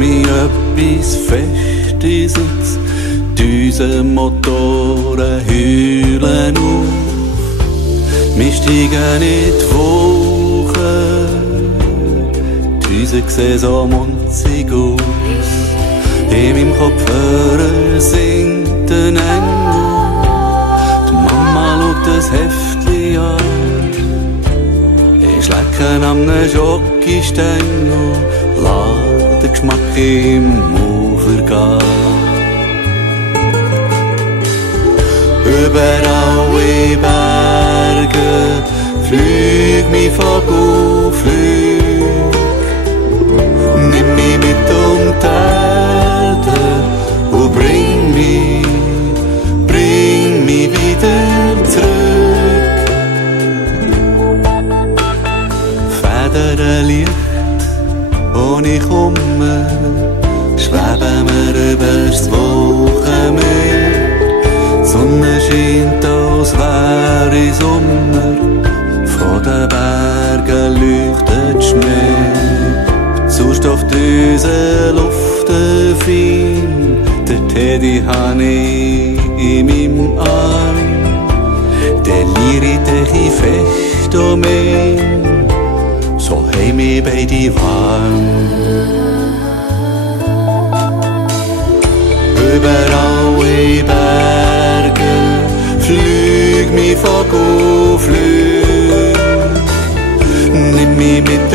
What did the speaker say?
mich etwas fest in Sitz. Unsere Motoren heulen auf, wir steigen in die Wolken. Die Häuser sehen so munzig aus. In meinem Kopfhörer singt ein Engel. Die Mama schaut das Heftchen an. Ich lecke an einem Schokostängel, lass den Geschmack im Mund vergehen. Überall in Bergen, flüg, mein Vogel flüg. Nimm mich mit die Erde und bring mich wieder zurück. Federlicht, und ich komme, schweben wir übers Wochenmeer. Die Sonne scheint, als wäre Sommer, von den Bergen leuchtet Schnee. Sauerstoff unsere Luft fein, der Teddy habe ich in meinem Arm. Der liert dich fest um mich, so haben wir beide warm. Überall in Bergen, flüg, mein Vogel flüg. Nimm mich mit